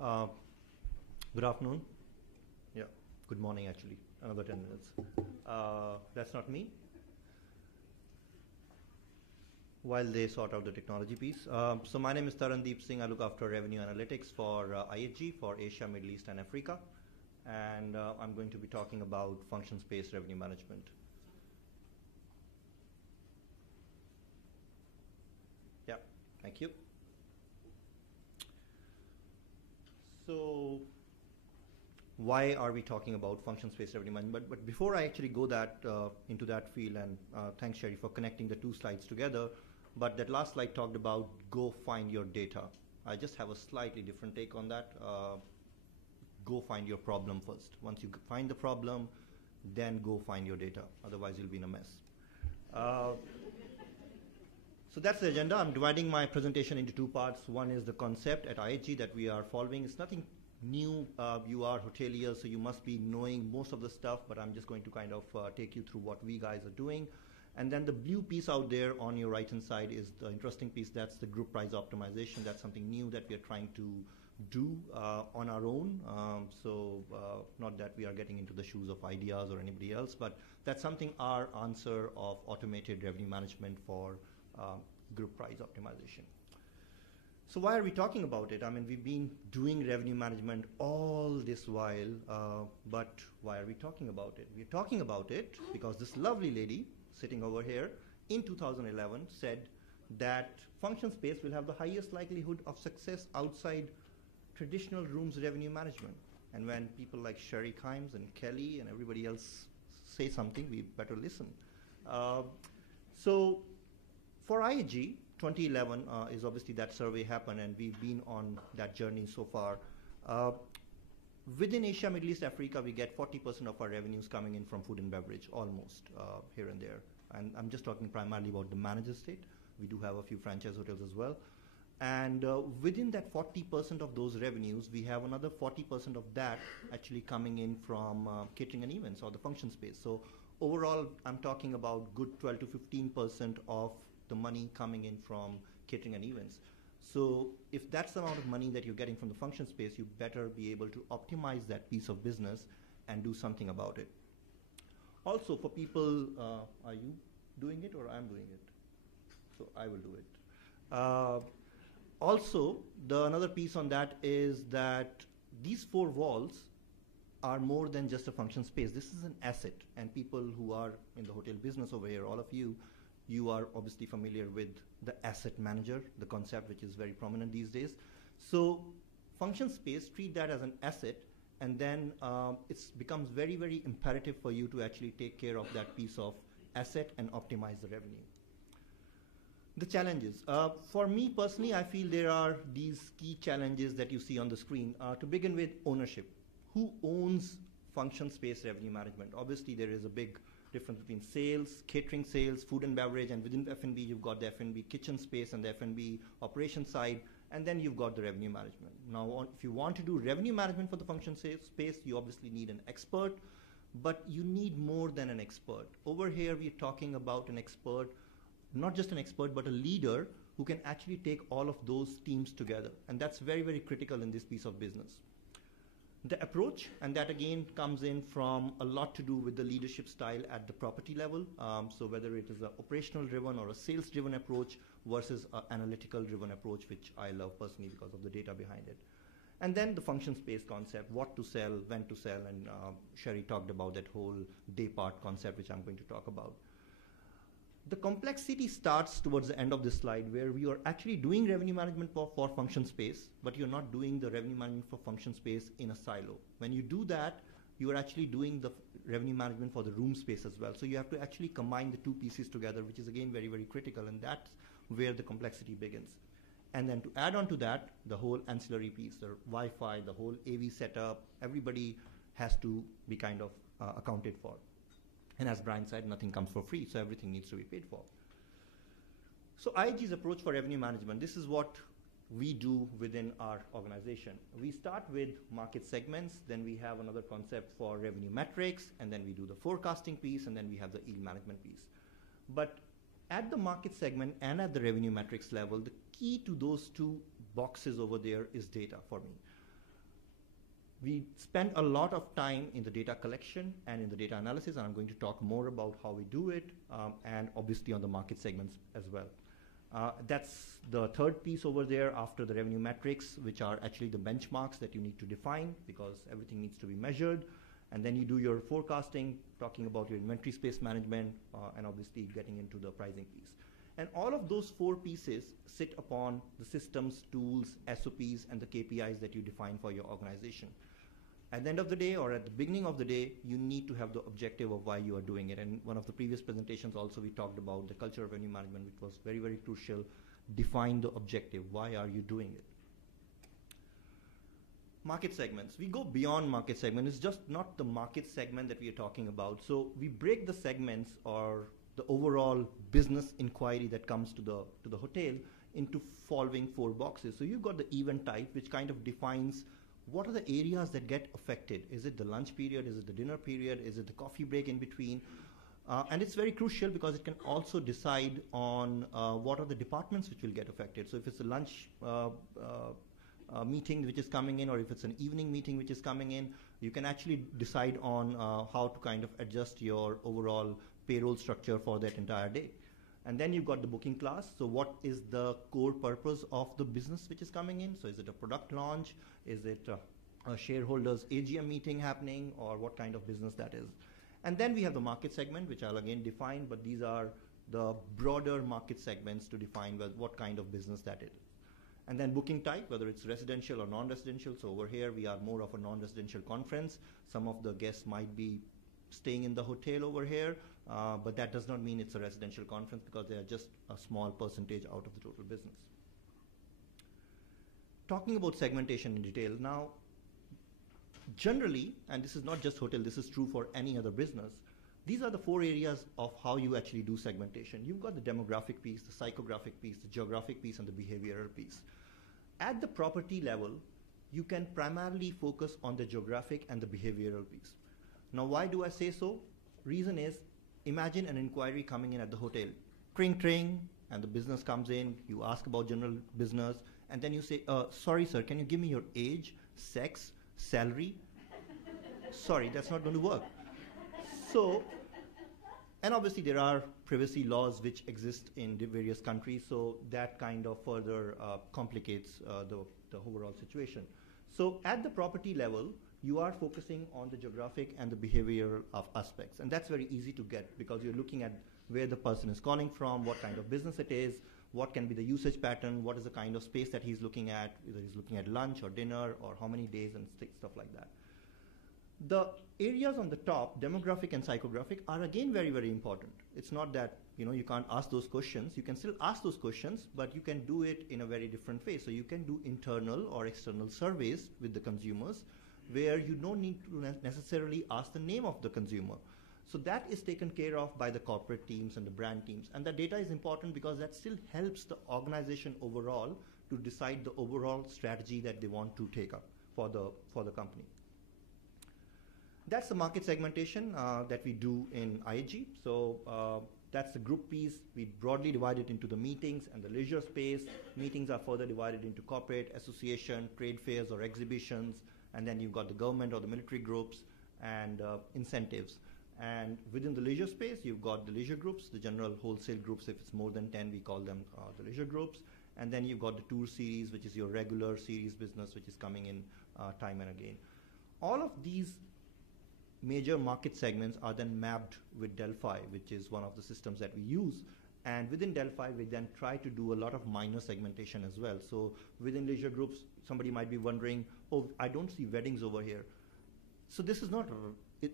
Uh, Good afternoon. Yeah, good morning actually. Another 10 minutes. That's not me. While they sort out the technology piece. So my name is Tarandeep Singh. I look after revenue analytics for IHG, for Asia, Middle East, and Africa. And I'm going to be talking about function-based revenue management. Yeah, thank you. So why are we talking about function-based revenue management? But before I actually go into that field, and thanks, Sherry, for connecting the two slides together, but that last slide talked about go find your data. I just have a slightly different take on that. Go find your problem first. Once you find the problem, then go find your data. Otherwise, you'll be in a mess. So that's the agenda. I'm dividing my presentation into two parts. One is the concept at IHG that we are following. It's nothing new. You are hoteliers, so you must be knowing most of the stuff, but I'm just going to kind of take you through what we guys are doing. And then the blue piece out there on your right-hand side is the interesting piece. That's the group price optimization. That's something new that we are trying to do on our own. Not that we are getting into the shoes of ideas or anybody else, but that's something our answer of automated revenue management for group price optimization. So why are we talking about it? I mean, we've been doing revenue management all this while, but why are we talking about it? We're talking about it because this lovely lady sitting over here in 2011 said that function space will have the highest likelihood of success outside traditional rooms revenue management. And when people like Sherry Kimes and Kelly and everybody else say something, we better listen. So for IHG, 2011 is obviously that survey happened, and we've been on that journey so far. Within Asia, Middle East, Africa, we get 40% of our revenues coming in from food and beverage, almost here and there. And I'm just talking primarily about the manager state. We do have a few franchise hotels as well. And within that 40% of those revenues, we have another 40% of that actually coming in from catering and events or the function space. So overall, I'm talking about good 12 to 15% of the money coming in from catering and events. So if that's the amount of money that you're getting from the function space, you better be able to optimize that piece of business and do something about it. Also, for people, are you doing it or I'm doing it? So I will do it. Also, another piece on that is that these four walls are more than just a function space. This is an asset, and people who are in the hotel business over here, all of you, you are obviously familiar with the asset manager, the concept which is very prominent these days. So function space, treat that as an asset, and then it becomes very, very imperative for you to actually take care of that piece of asset and optimize the revenue. The challenges. For me personally, I feel there are these key challenges that you see on the screen. To begin with, ownership. Who owns function space revenue management? Obviously, there is a big difference between sales, catering sales, food and beverage, and within F&B, you've got the F&B kitchen space and the F&B operation side, and then you've got the revenue management. Now, if you want to do revenue management for the function space, you obviously need an expert, but you need more than an expert. Over here, we're talking about an expert, not just an expert, but a leader who can actually take all of those teams together, and that's very, very critical in this piece of business. The approach, and that again comes in from a lot to do with the leadership style at the property level. So whether it is an operational driven or a sales driven approach versus an analytical driven approach, which I love personally because of the data behind it. And then the function space concept, what to sell, when to sell, and Sherry talked about that whole day part concept, which I'm going to talk about. The complexity starts towards the end of this slide, where we are actually doing revenue management for function space, but you're not doing the revenue management for function space in a silo. When you do that, you are actually doing the revenue management for the room space as well. So you have to actually combine the two pieces together, which is again very, very critical, and that's where the complexity begins. And then to add on to that, the whole ancillary piece, the Wi-Fi, the whole AV setup, everybody has to be kind of accounted for. And as Brian said, nothing comes for free, so everything needs to be paid for. So IHG's approach for revenue management, this is what we do within our organization. We start with market segments, then we have another concept for revenue metrics, and then we do the forecasting piece, and then we have the yield management piece. But at the market segment and at the revenue metrics level, the key to those two boxes over there is data for me. We spend a lot of time in the data collection and in the data analysis, and I'm going to talk more about how we do it, and obviously on the market segments as well. That's the third piece over there after the revenue metrics, which are actually the benchmarks that you need to define because everything needs to be measured. And then you do your forecasting, talking about your inventory space management, and obviously getting into the pricing piece. And all of those four pieces sit upon the systems, tools, SOPs, and the KPIs that you define for your organization. At the end of the day, or at the beginning of the day, you need to have the objective of why you are doing it. And one of the previous presentations also, we talked about the culture of revenue management, which was very, very crucial. Define the objective. Why are you doing it? Market segments. We go beyond market segment. It's just not the market segment that we are talking about. So we break the segments or the overall business inquiry that comes to the hotel into following four boxes. So you've got the event type, which kind of defines what are the areas that get affected. Is it the lunch period? Is it the dinner period? Is it the coffee break in between? And it's very crucial because it can also decide on what are the departments which will get affected. So if it's a lunch meeting which is coming in, or if it's an evening meeting which is coming in, you can actually decide on how to kind of adjust your overall payroll structure for that entire day. And then you've got the booking class. So what is the core purpose of the business which is coming in? So is it a product launch? Is it a shareholders AGM meeting happening, or what kind of business that is? And then we have the market segment, which I'll again define, but these are the broader market segments to define what kind of business that is. And then booking type, whether it's residential or non-residential. So over here, we are more of a non-residential conference. Some of the guests might be staying in the hotel over here, but that does not mean it's a residential conference because they are just a small percentage out of the total business. Talking about segmentation in detail, now, generally, and this is not just hotel, this is true for any other business, these are the four areas of how you actually do segmentation. You've got the demographic piece, the psychographic piece, the geographic piece, and the behavioral piece. At the property level, you can primarily focus on the geographic and the behavioral piece. Now, why do I say so? Reason is, imagine an inquiry coming in at the hotel. Tring, tring, and the business comes in, you ask about general business, and then you say, sorry, sir, can you give me your age, sex, salary? Sorry, that's not going to work. So, and obviously there are privacy laws which exist in the various countries, so that kind of further complicates the overall situation. So at the property level, you are focusing on the geographic and the behavioral aspects, and that's very easy to get because you're looking at where the person is calling from, what kind of business it is, what can be the usage pattern, what is the kind of space that he's looking at, whether he's looking at lunch or dinner or how many days and stuff like that. The areas on the top, demographic and psychographic, are again very, very important. It's not that you can't ask those questions. You can still ask those questions, but you can do it in a very different way. So you can do internal or external surveys with the consumers where you don't need to necessarily ask the name of the consumer. So that is taken care of by the corporate teams and the brand teams. And that data is important because that still helps the organization overall to decide the overall strategy that they want to take up for the company. That's the market segmentation that we do in IAG. So that's the group piece. We broadly divide it into the meetings and the leisure space. Meetings are further divided into corporate, association, trade fairs or exhibitions. And then you've got the government or the military groups and incentives. And within the leisure space, you've got the leisure groups, the general wholesale groups. If it's more than 10, we call them the leisure groups. And then you've got the tour series, which is your regular series business, which is coming in time and again. All of these major market segments are then mapped with Delphi, which is one of the systems that we use. And within Delphi, we then try to do a lot of minor segmentation as well. So within leisure groups, somebody might be wondering, oh, I don't see weddings over here. So this is not,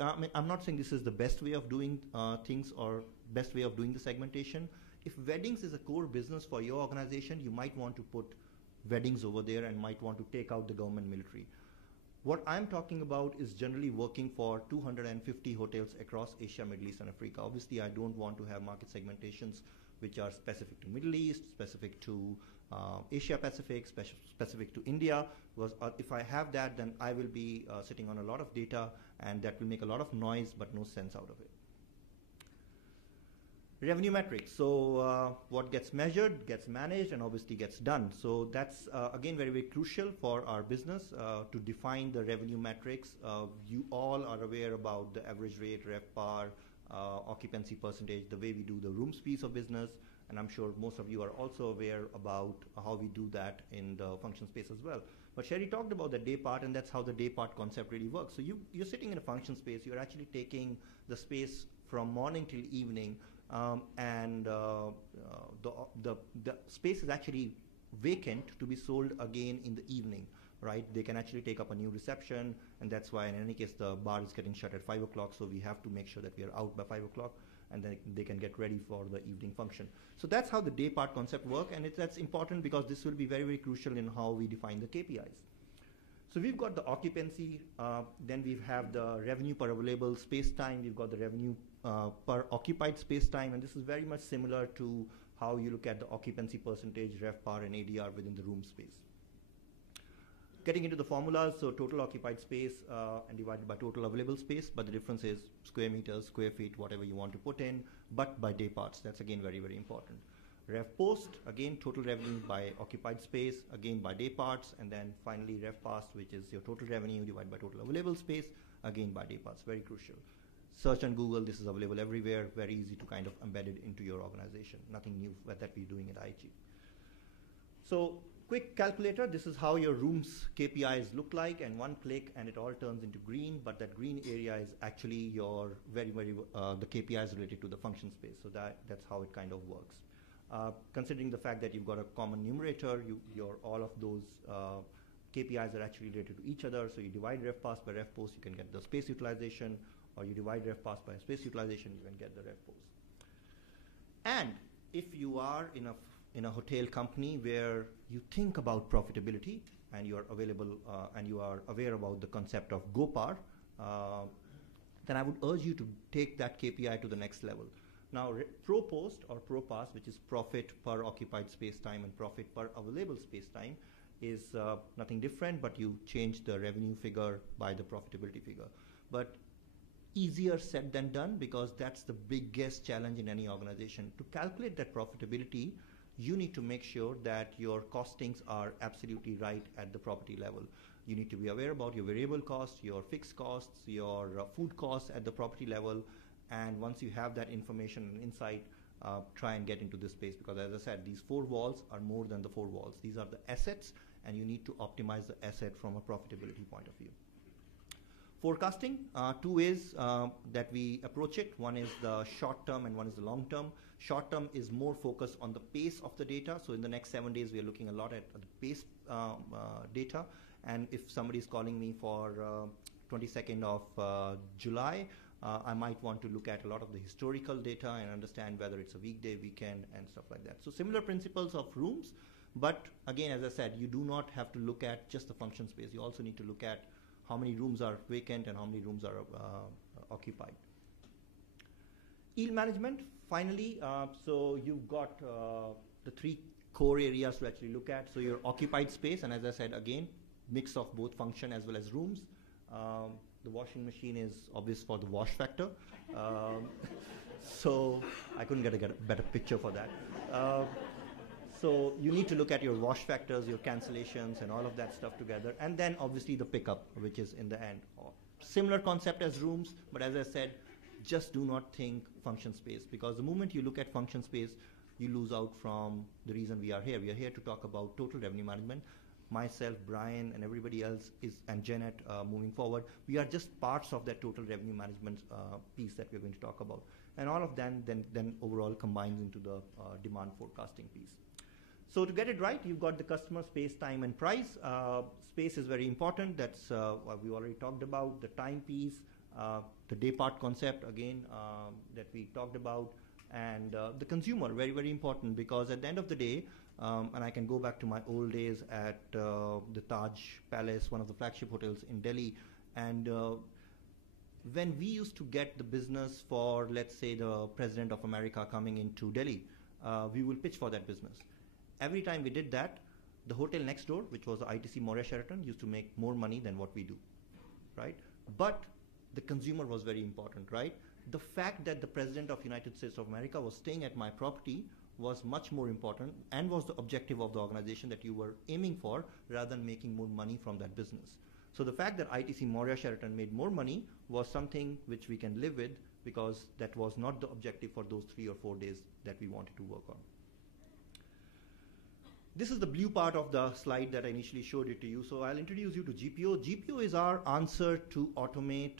I'm not saying this is the best way of doing things or best way of doing the segmentation. If weddings is a core business for your organization, you might want to put weddings over there and might want to take out the government military. What I'm talking about is generally working for 250 hotels across Asia, Middle East, and Africa. Obviously, I don't want to have market segmentations which are specific to Middle East, specific to Asia Pacific, specific to India. Because if I have that, then I will be sitting on a lot of data, and that will make a lot of noise but no sense out of it. Revenue metrics. So what gets measured, gets managed, and obviously gets done. So that's, again, very, very crucial for our business to define the revenue metrics. You all are aware about the average rate, RevPAR, occupancy percentage, the way we do the rooms piece of business. And I'm sure most of you are also aware about how we do that in the function space as well. But Sherry talked about the day part, and that's how the day part concept really works. So you're sitting in a function space, you're actually taking the space from morning till evening, and the space is actually vacant to be sold again in the evening, right? They can actually take up a new reception, and that's why in any case the bar is getting shut at 5 o'clock, so we have to make sure that we are out by 5 o'clock, and then they can get ready for the evening function. So that's how the day part concept work, and that's important because this will be very, very crucial in how we define the KPIs. So we've got the occupancy, then we have the revenue per available space time, we've got the revenue per occupied space time, and this is very much similar to how you look at the occupancy percentage, RevPAR, and ADR within the room space. Getting into the formulas, so total occupied space and divided by total available space, but the difference is square meters, square feet, whatever you want to put in, but by day parts. That's again very, very important. Rev post, again total revenue by occupied space, again by day parts, and then finally rev past, which is your total revenue divided by total available space, again by day parts, very crucial. Search on Google, this is available everywhere, very easy to kind of embed it into your organization. Nothing new that we're doing at IG. So quick calculator, this is how your rooms KPIs look like, and one click and it all turns into green, but that green area is actually your the KPIs related to the function space. So that's how it kind of works. Considering the fact that you've got a common numerator, all of those KPIs are actually related to each other. So you divide rev pass by rev post, you can get the space utilization, or you divide rev pass by space utilization, you can get the rev post. And if you are in a hotel company where you think about profitability and you are available and you are aware about the concept of GOPAR, then I would urge you to take that KPI to the next level. Now, pro post or pro pass, which is profit per occupied space time and profit per available space time, is nothing different, but you change the revenue figure by the profitability figure. But easier said than done, because that's the biggest challenge in any organization. To calculate that profitability, you need to make sure that your costings are absolutely right at the property level. You need to be aware about your variable costs, your fixed costs, your food costs at the property level. And once you have that information and insight, try and get into this space, because as I said, these four walls are more than the four walls. These are the assets, and you need to optimize the asset from a profitability point of view. Forecasting, two ways that we approach it. One is the short term and one is the long term. Short term is more focused on the pace of the data. So in the next 7 days, we are looking a lot at the pace data. And if somebody is calling me for 22nd of July, I might want to look at a lot of the historical data and understand whether it's a weekday, weekend, and stuff like that. So similar principles of rooms, but again, as I said, you do not have to look at just the function space. You also need to look at how many rooms are vacant and how many rooms are occupied. Yield management, finally, so you've got the three core areas to actually look at. So your occupied space, and as I said, again, mix of both function as well as rooms. The washing machine is obvious for the wash factor. So I couldn't get a better picture for that. So you need to look at your wash factors, your cancellations, and all of that stuff together. And then obviously the pickup, which is in the end. Similar concept as rooms, but as I said, just do not think function space, because the moment you look at function space, you lose out from the reason we are here. We are here to talk about total revenue management. Myself, Brian, and everybody else and Janet moving forward, we are just parts of that total revenue management piece that we're going to talk about. And all of that then overall combines into the demand forecasting piece. So to get it right, you've got the customer, space, time, and price. Space is very important. That's what we already talked about. The time piece, the day part concept, again, that we talked about. And the consumer, very, very important, because at the end of the day, and I can go back to my old days at the Taj Palace, one of the flagship hotels in Delhi. And when we used to get the business for, let's say, the President of America coming into Delhi, we will pitch for that business. Every time we did that, the hotel next door, which was the ITC Moria Sheraton, used to make more money than what we do, right? But the consumer was very important, right? the fact that the President of United States of America was staying at my property was much more important and was the objective of the organization that you were aiming for, rather than making more money from that business. So the fact that ITC Moria Sheraton made more money was something which we can live with, because that was not the objective for those 3 or 4 days that we wanted to work on. This is the blue part of the slide that I initially showed it to you. So I'll introduce you to GPO. GPO is our answer to automate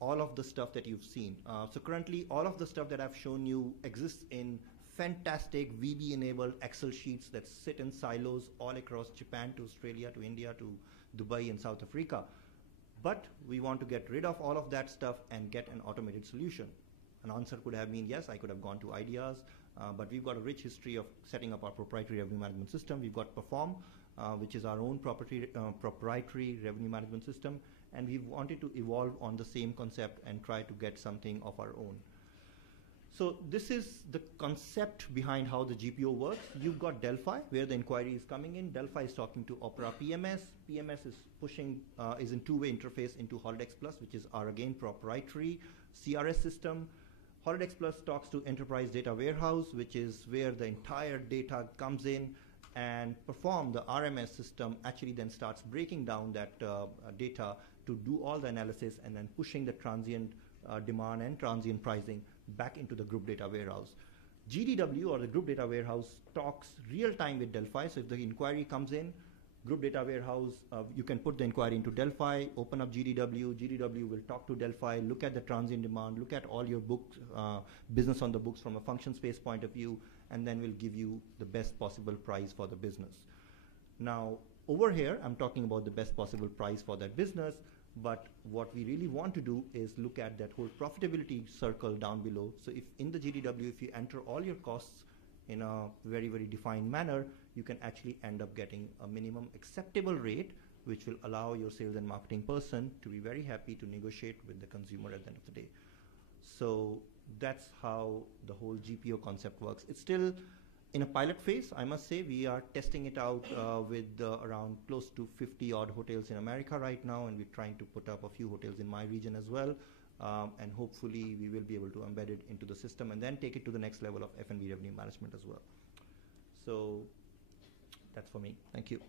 all of the stuff that you've seen. So currently, all of the stuff that I've shown you exists in fantastic VB-enabled Excel sheets that sit in silos all across Japan to Australia to India to Dubai and South Africa. But we want to get rid of all of that stuff and get an automated solution. An answer could have been, yes, I could have gone to ideas, but we've got a rich history of setting up our proprietary revenue management system. We've got Perform, which is our own proprietary revenue management system, and we've wanted to evolve on the same concept and try to get something of our own. So this is the concept behind how the GPO works. You've got Delphi, where the inquiry is coming in. Delphi is talking to Opera PMS. PMS is pushing, is in two-way interface into Holodex Plus, which is our, again, proprietary CRS system. Holodex Plus talks to Enterprise Data Warehouse, which is where the entire data comes in, and Perform, the RMS system, actually then starts breaking down that data to do all the analysis and then pushing the transient demand and transient pricing back into the group data warehouse. GDW, or the group data warehouse, talks real time with Delphi. So if the inquiry comes in, group data warehouse, you can put the inquiry into Delphi, open up GDW. GDW will talk to Delphi, look at the transient demand, look at all your books, business on the books from a function space point of view, and then will give you the best possible price for the business. Now, over here, I'm talking about the best possible price for that business, but what we really want to do is look at that whole profitability circle down below. So if in the GDW, if you enter all your costs in a very, very defined manner, you can actually end up getting a minimum acceptable rate, which will allow your sales and marketing person to be very happy to negotiate with the consumer at the end of the day. So that's how the whole GPO concept works. It's still in a pilot phase, I must say. We are testing it out with around close to 50 odd hotels in America right now, and we're trying to put up a few hotels in my region as well. And hopefully we will be able to embed it into the system and then take it to the next level of F&B revenue management as well. So that's for me. Thank you.